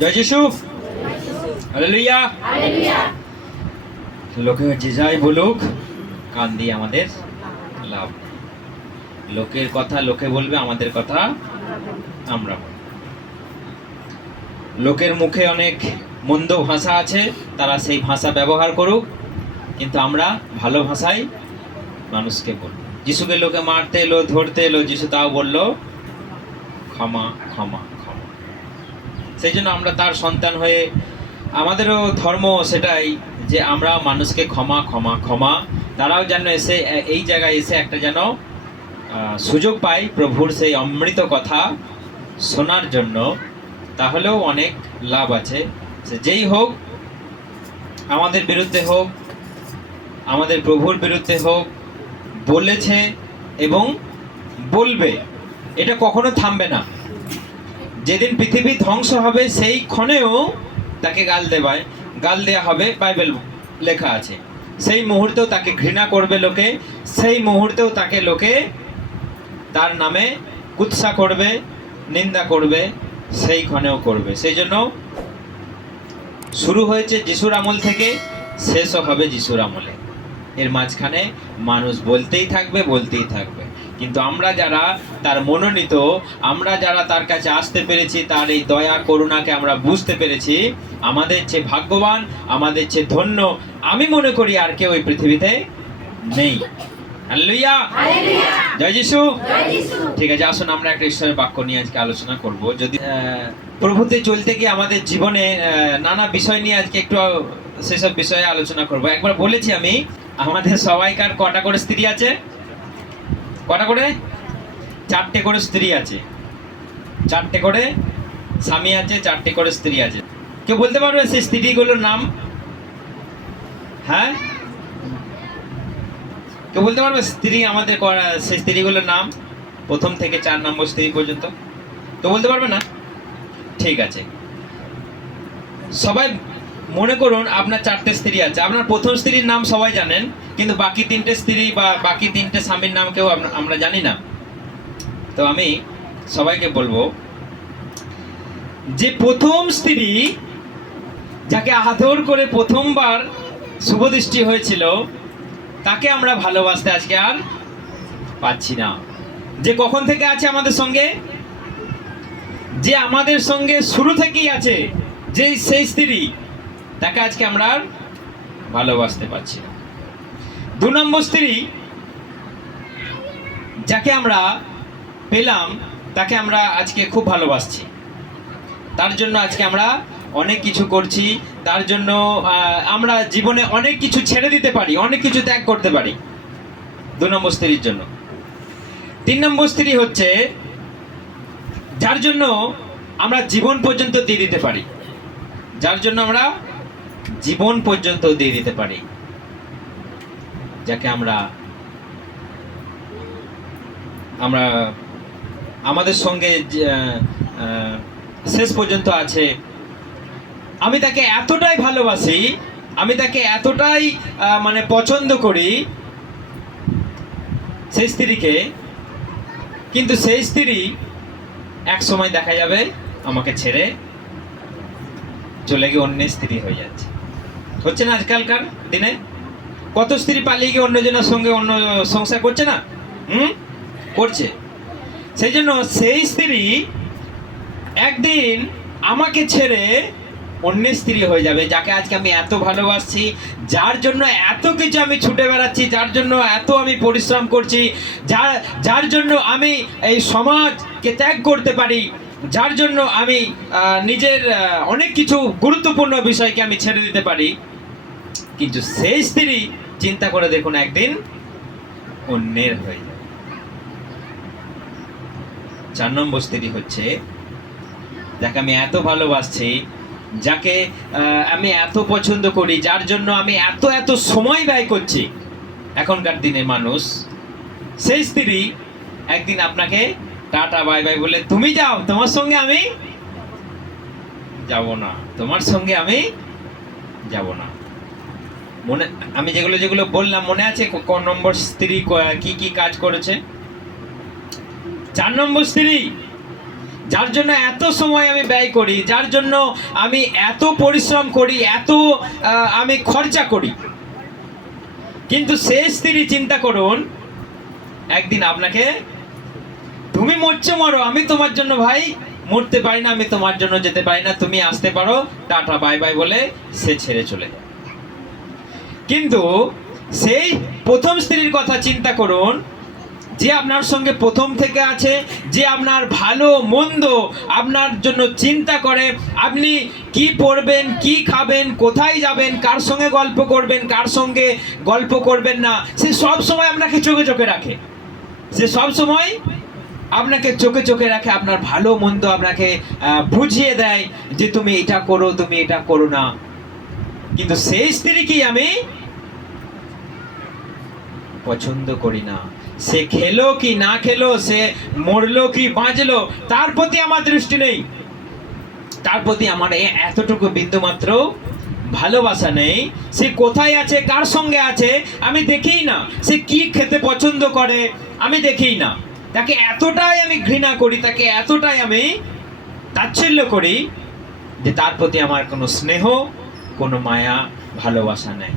জয় যিশু, হালেলুয়া। লোকে যে যাই বলুক, কান দিয়ে আমাদের লাভ। লোকের কথা লোকে বলবে, আমাদের কথা আমরা বলবো। লোকের মুখে অনেক মন্দ ভাষা আছে, তারা সেই ভাষা ব্যবহার করুক, কিন্তু আমরা ভালো ভাষায় মানুষকে বলবো। যিশুকে লোকে মারতে এলো, ধরতে এলো, যিশু তাও বললো ক্ষমা ক্ষমা ক্ষমা। সেই জন্য আমরা তার সন্তান হয়ে আমাদেরও ধর্ম সেটাই যে আমরা মানুষকে ক্ষমা ক্ষমা ক্ষমা। তারাও যেন এসে এই জায়গায় এসে একটা যেন সুযোগ পায় প্রভুর সেই অমৃত কথা শোনার জন্য, তাহলেও অনেক লাভ আছে। সে যেই হোক, আমাদের বিরুদ্ধে হোক, আমাদের প্রভুর বিরুদ্ধে হোক, বলেছে এবং বলবে, এটা কখনো থামবে না। যেদিন পৃথিবী ধ্বংস হবে সেই ক্ষণেও তাকে গাল দেওয়া হবে, বাইবেল লেখা আছে। সেই মুহূর্তেও তাকে ঘৃণা করবে লোকে, সেই মুহূর্তেও তাকে লোকে তার নামে কুৎসা করবে, নিন্দা করবে, সেই ক্ষণেও করবে। সেই জন্য শুরু হয়েছে যিশুর আমল থেকে, শেষও হবে যিশুর আমলে। এর মাঝখানে মানুষ বলতেই থাকবে, বলতেই থাকবে। কিন্তু আমরা যারা তার মনোনীত, আমরা যারা তার কাছে আসতে পেরেছি, তার এই দয়া করুণাকে আমরা বুঝতে পেরেছি, আমাদের চেয়ে ভাগ্যবান, আমাদের চেয়ে ধন্য আমি মনে করি আর কেউ এই পৃথিবীতে নেই। হালেলুয়া, জয় যিশু। ঠিক আছে, আসুন আমরা একটা ঈশ্বরের বাক্য নিয়ে আজকে আলোচনা করব। যদি প্রভুতে চলতে গিয়ে আমাদের জীবনে নানা বিষয় নিয়ে আজকে একটু সেসব বিষয়ে আলোচনা করব। একবার বলেছি আমি, আমাদের সবাইকার কটা করে স্ত্রী আছে? কটা করে? 4টে করে স্ত্রী আছে, 4টে করে স্বামী আছে, 4টে করে স্ত্রী আছে। কেউ বলতে পারবে সেই স্ত্রীগুলোর নাম? হ্যাঁ, কেউ বলতে পারবে স্ত্রী আমাদের সেই স্ত্রীগুলোর নাম, প্রথম থেকে 4 নম্বর স্ত্রী পর্যন্ত? কেউ বলতে পারবে না? ঠিক আছে, সবাই মনে করুন আপনার 4টে স্ত্রী আছে। আপনার প্রথম স্ত্রীর নাম সবাই জানেন, কিন্তু বাকি 3টে স্ত্রী বা বাকি 3টে স্বামীর নাম কেউ আমরা জানি না। তো আমি সবাইকে বলবো যে প্রথম স্ত্রী যাকে আদর করে প্রথমবার শুভদৃষ্টি হয়েছিল, তাকে আমরা ভালোবাসতে আজকে আর পাচ্ছি না। যে কখন থেকে আছে আমাদের সঙ্গে, যে আমাদের সঙ্গে শুরু থেকেই আছে, যে সেই স্ত্রী, তাকে আজকে আমরা আর ভালোবাসতে পারছি না। 2 নম্বর স্ত্রী যাকে আমরা পেলাম, তাকে আমরা আজকে খুব ভালোবাসছি, তার জন্য আজকে আমরা অনেক কিছু করছি, তার জন্য আমরা জীবনে অনেক কিছু ছেড়ে দিতে পারি, অনেক কিছু ত্যাগ করতে পারি 2 নম্বর স্ত্রীর জন্য। 3 নম্বর স্ত্রী হচ্ছে যার জন্য আমরা জীবন পর্যন্ত দিয়ে দিতে পারি, যার জন্য আমরা জীবন পর্যন্ত দিয়ে দিতে পারি, যাকে আমরা আমাদের সঙ্গে শেষ পর্যন্ত আছে। আমি তাকে এতটাই ভালোবাসি, আমি তাকে এতটাই মানে পছন্দ করি সেই স্ত্রীকে, কিন্তু সেই স্ত্রী এক সময় দেখা যাবে আমাকে ছেড়ে চলে গিয়ে অন্য স্ত্রী হয়ে যাচ্ছে। হচ্ছে না আজকালকার দিনে? কত স্ত্রী পালিয়ে গিয়ে অন্যজনের সঙ্গে অন্য সংসার করছে না? করছে। সেই জন্য সেই স্ত্রী একদিন আমাকে ছেড়ে অন্য স্ত্রী হয়ে যাবে, যাকে আজকে আমি এত ভালোবাসছি, যার জন্য এত কিছু আমি ছুটে বেড়াচ্ছি, যার জন্য এত আমি পরিশ্রম করছি, যার জন্য আমি এই সমাজকে ত্যাগ করতে পারি, যার জন্য আমি নিজের অনেক কিছু গুরুত্বপূর্ণ বিষয়কে আমি ছেড়ে দিতে পারি। কিন্তু সেই স্ত্রী চিন্তা করে দেখুন একদিন অন্যের হয়ে যাবে। 4 নম্বর স্ত্রী হচ্ছে যাকে আমি এত ভালোবাসছি, যাকে আমি এত পছন্দ করি, যার জন্য আমি এত এত সময় ব্যয় করছি। এখনকার দিনে মানুষ, সেই স্ত্রী একদিন আপনাকে টাটা বাই বাই বলে তুমি যাও, তোমার সঙ্গে আমি যাব না, তোমার সঙ্গে আমি যাব না। আমি যেগুলো বললাম মনে আছে কোন নম্বর স্ত্রী কি কি কাজ করেছে? 4 নম্বর স্ত্রী যার জন্য এত সময় আমি ব্যয় করি, যার জন্য আমি এত পরিশ্রম করি, এত আমি খরচা করি, কিন্তু সে স্ত্রী চিন্তা করুন একদিন আপনাকে, তুমি মরছো মরো, আমি তোমার জন্য ভাই মরতে পারি না, আমি তোমার জন্য যেতে পারি না, তুমি আসতে পারো, টাটা বাই বাই বলে সে ছেড়ে চলে যায়। কিন্তু সেই প্রথম স্ত্রীর কথা চিন্তা করুন, যে আপনার সঙ্গে প্রথম থেকে আছে, যে আপনার ভালো মন্দ আপনার জন্য চিন্তা করে, আপনি কি পড়বেন, কি খাবেন, কোথায় যাবেন, কার সঙ্গে গল্প করবেন, কার সঙ্গে গল্প করবেন না, সে সব সময় আপনাকে চোখে চোখে রাখে, সে সব সময় আপনাকে চোখে চোখে রাখে, আপনার ভালো মন্দ আপনাকে বুঝিয়ে দেয় যে তুমি এটা করো, তুমি এটা করো না। কিন্তু সেই স্ত্রীকে আমি পছন্দ করি না, সে খেলো কি না খেলো, সে মরলো কি বাঁচলো, তার প্রতি আমার দৃষ্টি নেই, তার প্রতি আমার এতটুকু বিন্দু মাত্র ভালোবাসা নেই। সে কোথায় আছে, কার সঙ্গে আছে আমি দেখিই না, সে কি খেতে পছন্দ করে আমি দেখিই না, তাকে এতটাই আমি ঘৃণা করি, তাকে এতটাই আমি তাচ্ছিল্য করি যে তার প্রতি আমার কোনো স্নেহ, কোনো মায়া, ভালোবাসা নেই।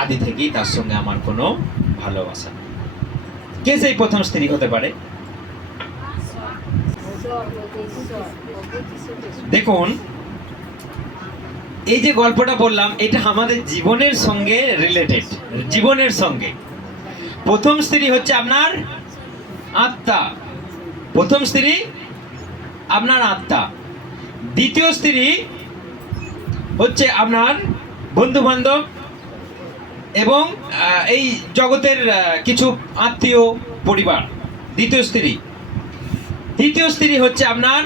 আদি থেকেই তার সঙ্গে আমার কোনো ভালোবাসা নেই। কে সেই প্রথম স্ত্রী হতে পারে? দেখুন, এই যে গল্পটা বললাম এটা আমাদের জীবনের সঙ্গে রিলেটেড, জীবনের সঙ্গে। প্রথম স্ত্রী হচ্ছে আপনার আত্মা, প্রথম স্ত্রী আপনার আত্মা, দ্বিতীয় স্ত্রী হচ্ছে আপনার বন্ধু বান্ধব এবং এই জগতের কিছু আত্মীয় পরিবার, দ্বিতীয় স্ত্রী। তৃতীয় স্ত্রী হচ্ছে আপনার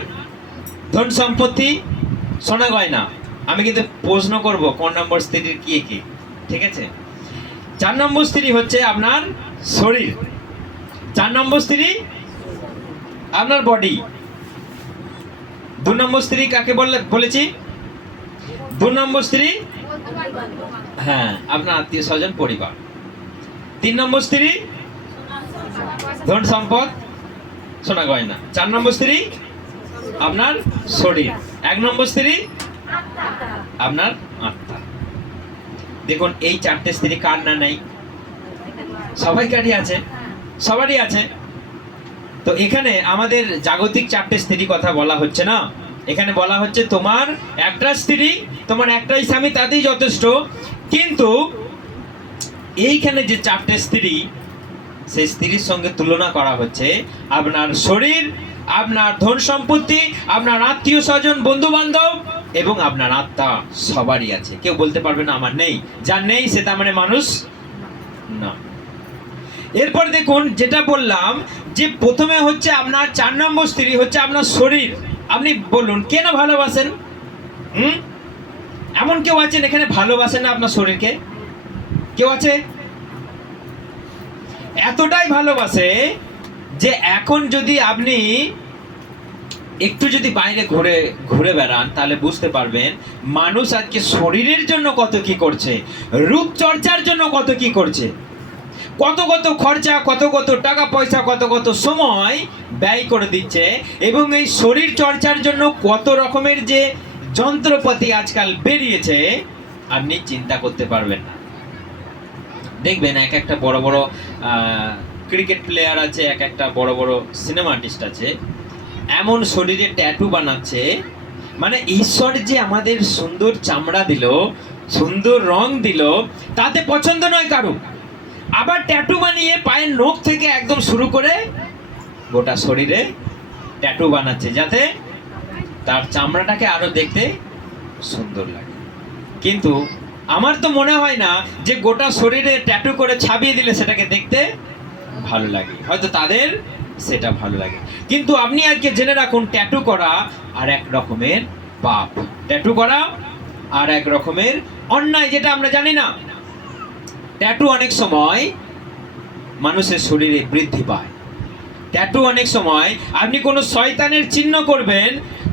ধন সম্পত্তি, সোনা গয়না। আমি কিন্তু প্রশ্ন করব কোন নম্বর স্ত্রীর কি কি, ঠিক আছে? 4 নম্বর স্ত্রী হচ্ছে আপনার শরীর, 4 নম্বর স্ত্রী আপনার বডি। 2 নম্বর স্ত্রী কাকে বলেছি? 2 নম্বর স্ত্রী হ্যাঁ আপনার আত্মীয় স্বজন পরিবার। 3 নম্বর স্ত্রী ধন সম্পদ, সোনা গয়না। 4 নম্বর স্ত্রী আপনার শরীর। 1 নম্বর স্ত্রী আপনার আত্মা। দেখুন এই 4টে স্ত্রী কার না নেই? সবাইকারই আছে, সবারই আছে। তো এখানে আমাদের জাগতিক 4টে স্ত্রী কথা বলা হচ্ছে না, এখানে বলা হচ্ছে তোমার একটা স্ত্রী, তোমার একটাই স্বামী, তাতেই যথেষ্ট। কিন্তু এইখানে যে 4টে স্ত্রী, সেই স্ত্রীর সঙ্গে তুলনা করা হচ্ছে আপনার শরীর, আপনার ধন সম্পত্তি, আপনার আত্মীয় স্বজন, বন্ধু বান্ধব এবং আপনার আত্মা, সবারই আছে। কেউ বলতে পারবে না আমার নেই, যার নেই সে তার মানে মানুষ না। এরপর দেখুন যেটা বললাম যে প্রথমে হচ্ছে আপনার 4 নম্বর স্ত্রী হচ্ছে আপনার শরীর। আপনি বলুন কেন ভালোবাসেন? এমন কেউ আছেন এখানে ভালোবাসেন না আপনার শরীরকে? কেউ আছে? এতটাই ভালোবাসে যে এখন যদি আপনি একটু যদি বাইরে ঘুরে ঘুরে বেড়ান তাহলে বুঝতে পারবেন মানুষ আজকে শরীরের জন্য কত কি করছে, রূপ চর্চার জন্য কত কি করছে, কত কত খরচা, কত কত টাকা পয়সা, কত কত সময় ব্যয় করে দিচ্ছে। এবং এই শরীর চর্চার জন্য কত রকমের যে যন্ত্রপাতি আজকাল বেরিয়েছে আপনি চিন্তা করতে পারবেন না। দেখবেন এক একটা বড় বড় ক্রিকেট প্লেয়ার আছে, এক একটা বড় বড় সিনেমা আর্টিস্ট আছে, এমন শরীরে ট্যাটু বানাচ্ছে, মানে ঈশ্বর যে আমাদের সুন্দর চামড়া দিল, সুন্দর রং দিল, তাতে পছন্দ নয় কারো, আবার ট্যাটু বানিয়ে পায়ের নখ থেকে একদম শুরু করে গোটা শরীরে ট্যাটু বানাচ্ছে যাতে তার চামড়াটাকে আরো দেখতে সুন্দর লাগে। কিন্তু আমার তো মনে হয় না যে গোটা শরীরে ট্যাটু করে ছাপিয়ে দিলে সেটাকে দেখতে ভালো লাগে, হয়তো তাদের সেটা ভালো লাগে। কিন্তু আপনি আজকে জেনে রাখুন ট্যাটু করা আর এক রকমের পাপ, ট্যাটু করা আর এক রকমের অন্যায়, যেটা আমরা জানি না। ট্যাটু অনেক সময় মানুষের শরীরে বৃদ্ধি পায়, ট্যাটু অনেক সময় আপনি কোনো শয়তানের চিহ্ন করবেন,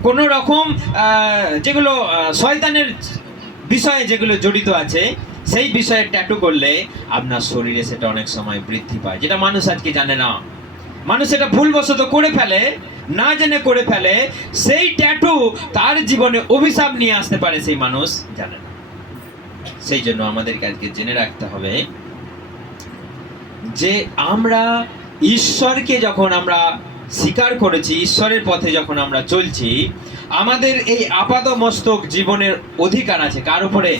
কোনো রকম যেগুলো শয়তানের বিষয়ে যেগুলো জড়িত আছে সেই বিষয়ে ট্যাটু করলে আপনার শরীরে সেটা অনেক সময় বৃদ্ধি পায়, যেটা মানুষ আজকে জানে না। মানুষ এটা ভুলবশত করে ফেলে, না জেনে করে ফেলে, সেই ট্যাটু তার জীবনে অভিশাপ নিয়ে আসতে পারে, সেই মানুষ জানে না। সেই জন্য আমাদেরকে আজকে জেনে রাখতে হবে যে আমরা ঈশ্বরকে যখন আমরা স্বীকার করেছি, ঈশ্বরের পথে যখন আমরা চলছি, আমাদের এই আপাদমস্তক জীবনের অধিকার আছে কার উপরে?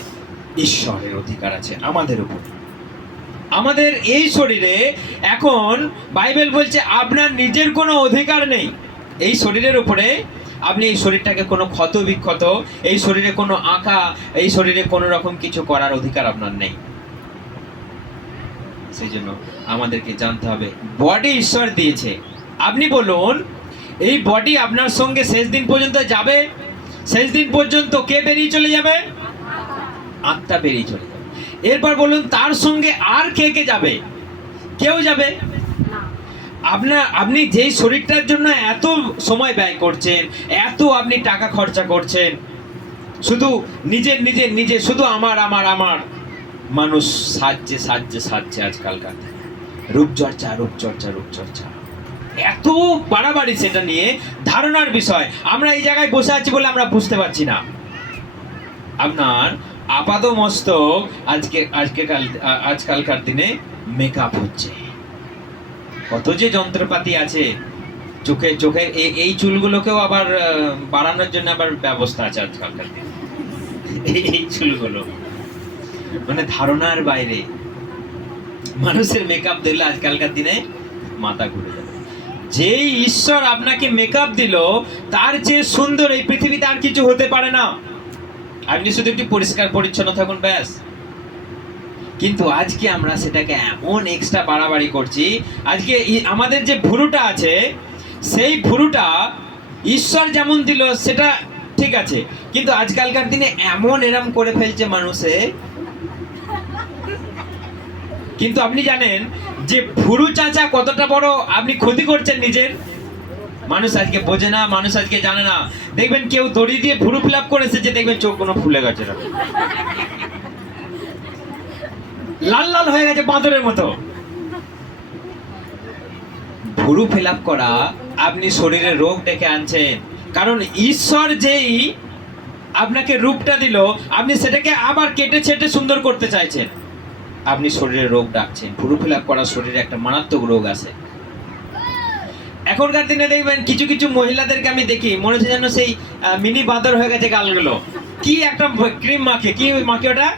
ঈশ্বরের অধিকার আছে আমাদের উপর। আমাদের এই শরীরে এখন বাইবেল বলছে আপনার নিজের কোনো অধিকার নেই এই শরীরের উপরে। আপনি এই শরীরটাকে কোনো ক্ষত বিক্ষত, এই শরীরে কোনো আঁকা, এই শরীরে কোনো রকম কিছু করার অধিকার আপনার নেই। সেই জন্য আমাদেরকে জানতে হবে বডি ঈশ্বর দিয়েছে। আপনি বলুন, এই বডি আপনার সঙ্গে শেষ দিন পর্যন্ত যাবে? শেষ দিন পর্যন্ত কে বেরিয়ে চলে যাবে? আত্মা বেরিয়ে চলে যাবে। এরপর বলুন, তার সঙ্গে আর কে কে যাবে? কেউ যাবে? আপনি যেই শরীরটার জন্য এত সময় ব্যয় করছেন, এত আপনি টাকা খরচা করছেন, শুধু নিজের শুধু আমার আমার আমার, মানুষ সাজছে আজকালকার রূপচর্চা, এত বাড়াবাড়ি সেটা নিয়ে ধারণার বিষয়। আমরা এই জায়গায় বসে আছি বলে আমরা বুঝতে পারছি না। আপনার আপাদমস্তক আজকালকার দিনে মেকআপ হচ্ছে, কত যে যন্ত্রপাতি আছে। চোখের এই চুলগুলোকেও আবার বাড়ানোর জন্য আবার ব্যবস্থা আছে আজকালকার দিনে। এই চুলগুলো মানে ধারণার বাইরে। মানুষের মেকআপ দিলে আজকালকার দিনে মাথা ঘুরে যাবে। যেই ঈশ্বর আপনাকে মেকআপ দিল, তার চেয়ে সুন্দর এই পৃথিবীতে আর কিছু হতে পারে না। আপনি শুধু একটু পরিষ্কার পরিচ্ছন্ন থাকুন, ব্যাস। কিন্তু আজকে আমরা সেটাকে এমন এক্সট্রা বাড়াবাড়ি করছি। আজকে আমাদের যে ভুরুটা আছে, সেই ভুরুটা ঈশ্বর যেমন দিল সেটা ঠিক আছে, কিন্তু আজকালকার দিনে এরম করে ফেলছে মানুষে। কিন্তু আপনি জানেন যে ভুরু চাচা কতটা বড় আপনি ক্ষতি করছেন নিজের? মানুষ আজকে বোঝে না, মানুষ আজকে জানে না। দেখবেন কেউ দড়ি দিয়ে ভুরু ফিল আপ করেছে, যে দেখবেন চোখ কোনো ফুলে গেছে না, লাল লাল হয়ে গেছে বাঁদরের মতো। ভুরু ফিল আপ করা, আপনি শরীরে রোগ ডেকে আনছেন। কারণ ঈশ্বর যেই আপনাকে রূপটা দিল, আপনি সেটাকে আবার কেটে ছেটে সুন্দর করতে চাইছেন। আপনি শরীরে রোগ ডাকছেন। ভুরু ফিল আপ করা শরীরে একটা মারাত্মক রোগ আছে। এখনকার দিনে দেখবেন কিছু কিছু মহিলাদেরকে আমি দেখি, মনে হচ্ছে যেন সেই মিনি বাঁদর হয়ে গেছে গালগুলো। কি একটা ক্রিম মাখে, কি মাখে ওটা,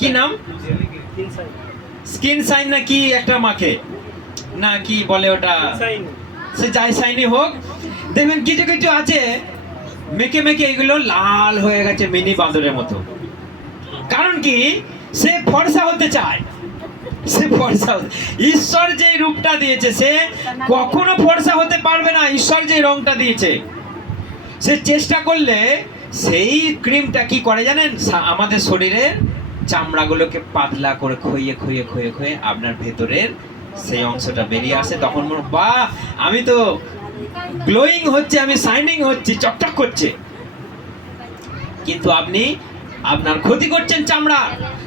কি নাম, স্কিন সাইন না কি একটা মাখে, না কি বলে ওটা, সে যাই সাইনি হোক, দেখবেন কিছু কিছু আছে মেখে এগুলো লাল হয়ে গেছে মিনি বাঁদরের মতো। কারণ কি? সে ফর্সা হতে চায়। ঈশ্বর যে রূপটা দিয়েছে, সে কখনো ফর্সা হতে পারবে না। ঈশ্বর যে রংটা দিয়েছে, সে চেষ্টা করলে সেই ক্রিমটা কি করে জানেন? আমাদের শরীরের চামড়াগুলোকে পাতলা করে ক্ষয়ে আপনার ভেতরের সেই অংশটা বেরিয়ে আসে। তখন বাহ, আমি তো গ্লোয়িং হচ্ছে, আমি শাইনিং হচ্ছি, চকচক করছে। কিন্তু আপনি আপনার ক্ষতি করছেন চামড়া,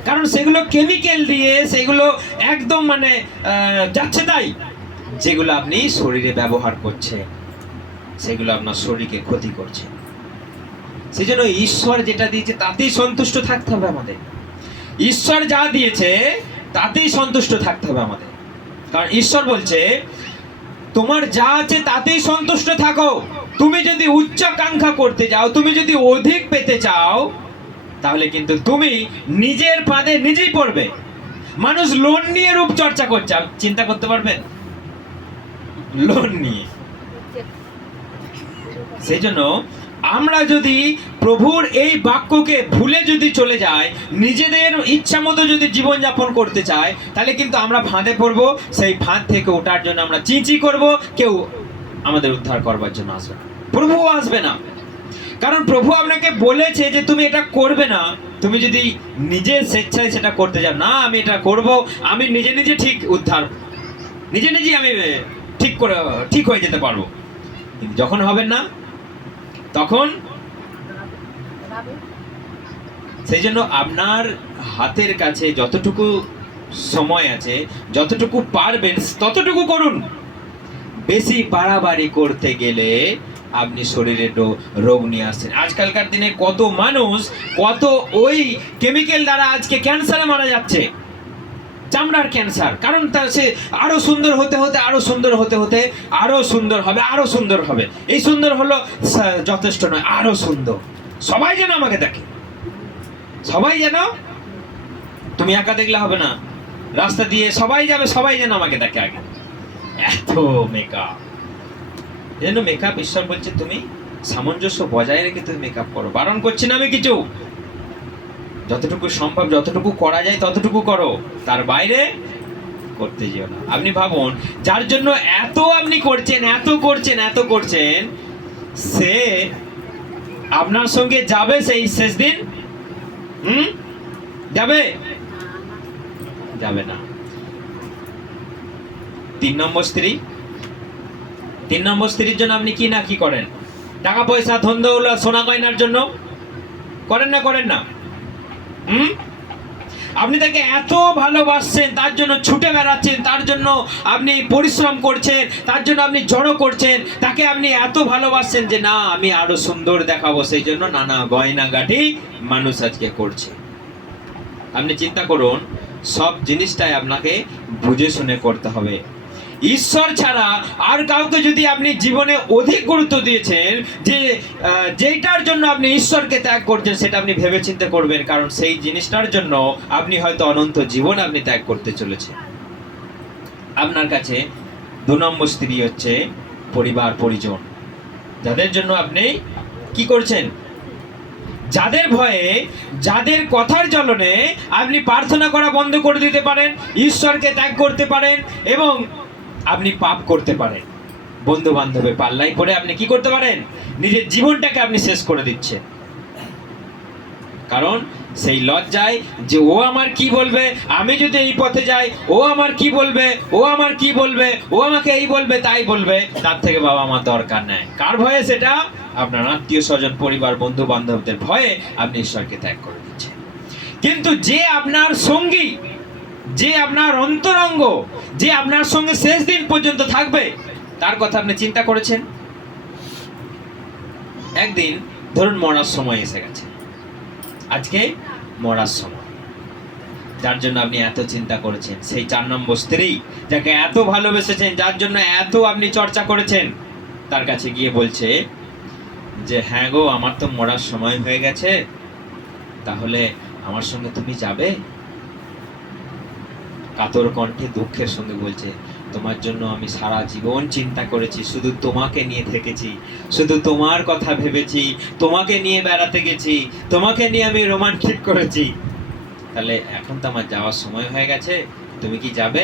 কারণ সেগুলো কেমিক্যাল দিয়ে, সেগুলো একদম মানে যাচ্ছে তাই, যেগুলো আপনি শরীরে ব্যবহার করছেন, সেগুলো আপনার শরীরকে ক্ষতি করছে। সেই জন্য ঈশ্বর যেটা দিয়েছে তাতেই সন্তুষ্ট থাকতে হবে আমাদের। ঈশ্বর যা দিয়েছে তাতেই সন্তুষ্ট থাকতে হবে আমাদের। কারণ ঈশ্বর বলছে, তোমার যা আছে তাতেই সন্তুষ্ট থাকো। তুমি যদি উচ্চাকাঙ্ক্ষা করতে যাও, তুমি যদি অধিক পেতে চাও, তাহলে কিন্তু তুমি নিজের ফাঁদে নিজেই পড়বে। মানুষ লোন নিয়ে রূপ চর্চা করছে, চিন্তা করতে পারবেন? লোন নিয়ে। সেই জন্য আমরা যদি প্রভুর এই বাক্যকে ভুলে যদি চলে যাই, নিজেদের ইচ্ছা মতো যদি জীবনযাপন করতে চাই, তাহলে কিন্তু আমরা ফাঁদে পড়বো। সেই ফাঁদ থেকে ওঠার জন্য আমরা চিঁচি করব, কেউ আমাদের উদ্ধার করবার জন্য আসবে না, প্রভুও আসবে না। কারণ প্রভু আপনাকে বলেছে যে তুমি এটা করবে না। তুমি যদি নিজের স্বেচ্ছায় সেটা করতে যাও, না আমি এটা করব, আমি নিজে ঠিক উদ্ধার, নিজেই আমি ঠিক হয়ে যেতে পারবো, কিন্তু যখন হবেন না তখন। সেই জন্য আপনার হাতের কাছে যতটুকু সময় আছে, যতটুকু পারবেন ততটুকু করুন। বেশি বাড়াবাড়ি করতে গেলে আপনি শরীরে রোগ নিয়ে আসছেন। আজকালকার দিনে কত মানুষ কত ওই কেমিক্যাল দ্বারা আজকে ক্যান্সারে মারা যাচ্ছে, চামড়ার ক্যান্সার। কারণ তার সে আরো সুন্দর হতে হতে আরো সুন্দর হতে হতে আরো সুন্দর হবে, আরো সুন্দর হবে। এই সুন্দর হলো যথেষ্ট নয়, আরো সুন্দর। সবাই যেন আমাকে দেখে, সবাই যেন, তুমি একা দেখলে হবে না, রাস্তা দিয়ে সবাই যাবে, সবাই যেন আমাকে দেখে আগে। এত মেকআপ, যেন মেকআপ ঈশ্বর বলছে তুমি সামঞ্জস্য বজায় রেখে তুমি মেকআপ করো। বারণ করছি না আমি কিছু, যতটুকু সম্ভব যতটুকু করা যায় ততটুকু করো, তার বাইরে করতে যেও না। আপনি ভাবুন, যার জন্য এত আপনি করছেন এত করছেন এত করছেন, সে আপনার সঙ্গে যাবে সেই শেষ দিন? যাবে? যাবে না। 3 নম্বর স্ত্রী, 3 নম্বর স্ত্রীর জন্য আপনি কি না কি করেন? টাকা পয়সা ধন দৌলত সোনা গয়নার জন্য করেন না? করেন না? আপনি তাকে এত ভালোবাসছেন, তার জন্য ছুটে বেড়াচ্ছেন, তার জন্য আপনি পরিশ্রম করছেন, তার জন্য আপনি জড়ো করছেন, তাকে আপনি এত ভালোবাসছেন যে না আমি আরো সুন্দর দেখাবো, সেই জন্য নানা গয়নাগাটি মানুষ আজকে করছে। আপনি চিন্তা করুন, সব জিনিসটাই আপনাকে বুঝে শুনে করতে হবে। ঈশ্বর ছাড়া আর কাউকে যদি আপনি জীবনে অধিক গুরুত্ব দিয়েছেন, যে যেটার জন্য আপনি ঈশ্বরকে ত্যাগ করছেন, সেটা আপনি ভেবেচিন্তে করবেন, কারণ সেই জিনিসটার জন্য আপনি হয়তো অনন্ত জীবন আপনি ত্যাগ করতে চলেছেন। আপনার কাছে 2 নম্বর স্ত্রী হচ্ছে পরিবার পরিজন, যাদের জন্য আপনি কি করছেন, যাদের ভয়ে, যাদের কথার জ্বলনে আপনি প্রার্থনা করা বন্ধ করে দিতে পারেন, ঈশ্বরকে ত্যাগ করতে পারেন এবং আপনি পাপ করতে পারেন। বন্ধু বান্ধবের পাল্লায় পড়ে আপনি কি করতে পারেন, নিজের জীবনটাকে আপনি শেষ করে দিচ্ছেন। কারণ সেই লজ্জায় যে ও আমার কি বলবে, আমি যদি এই পথে যাই ও আমার কি বলবে, ও আমার কি বলবে, ও আমাকে এই বলবে তাই বলবে, তার থেকে বাবা আমার দরকার নেই। কার ভয়ে? সেটা আপনার আত্মীয় স্বজন, পরিবার, বন্ধু বান্ধবদের ভয়ে আপনি ঈশ্বরকে ত্যাগ করে দিচ্ছেন। কিন্তু যে আপনার সঙ্গী, যে আপনার অন্তরঙ্গ, যে আপনার সঙ্গে শেষ দিন পর্যন্ত থাকবে, তার কথা আপনি চিন্তা করেছেন? একদিন ধরুন মরার সময় এসে গেছে, আজকে মরার সময়, যার জন্য আপনি এত চিন্তা করেছেন, সেই 4 নম্বর স্ত্রী, যাকে এত ভালোবেসেছেন, যার জন্য এত আপনি চর্চা করেছেন, তার কাছে গিয়ে বলছে যে হ্যাঁ গো, আমার তো মরার সময় হয়ে গেছে, তাহলে আমার সঙ্গে তুমি যাবে? কাতর কণ্ঠে দুঃখের সঙ্গে বলছে, তোমার জন্য আমি সারা জীবন চিন্তা করেছি, শুধু তোমাকে নিয়ে থেকেছি, শুধু তোমার কথা ভেবেছি, তোমাকে নিয়ে বেড়াতে গেছি, তোমাকে নিয়ে আমি রোমান্টিক করেছি, তাহলে এখন তো আমার যাওয়ার সময় হয়ে গেছে, তুমি কি যাবে?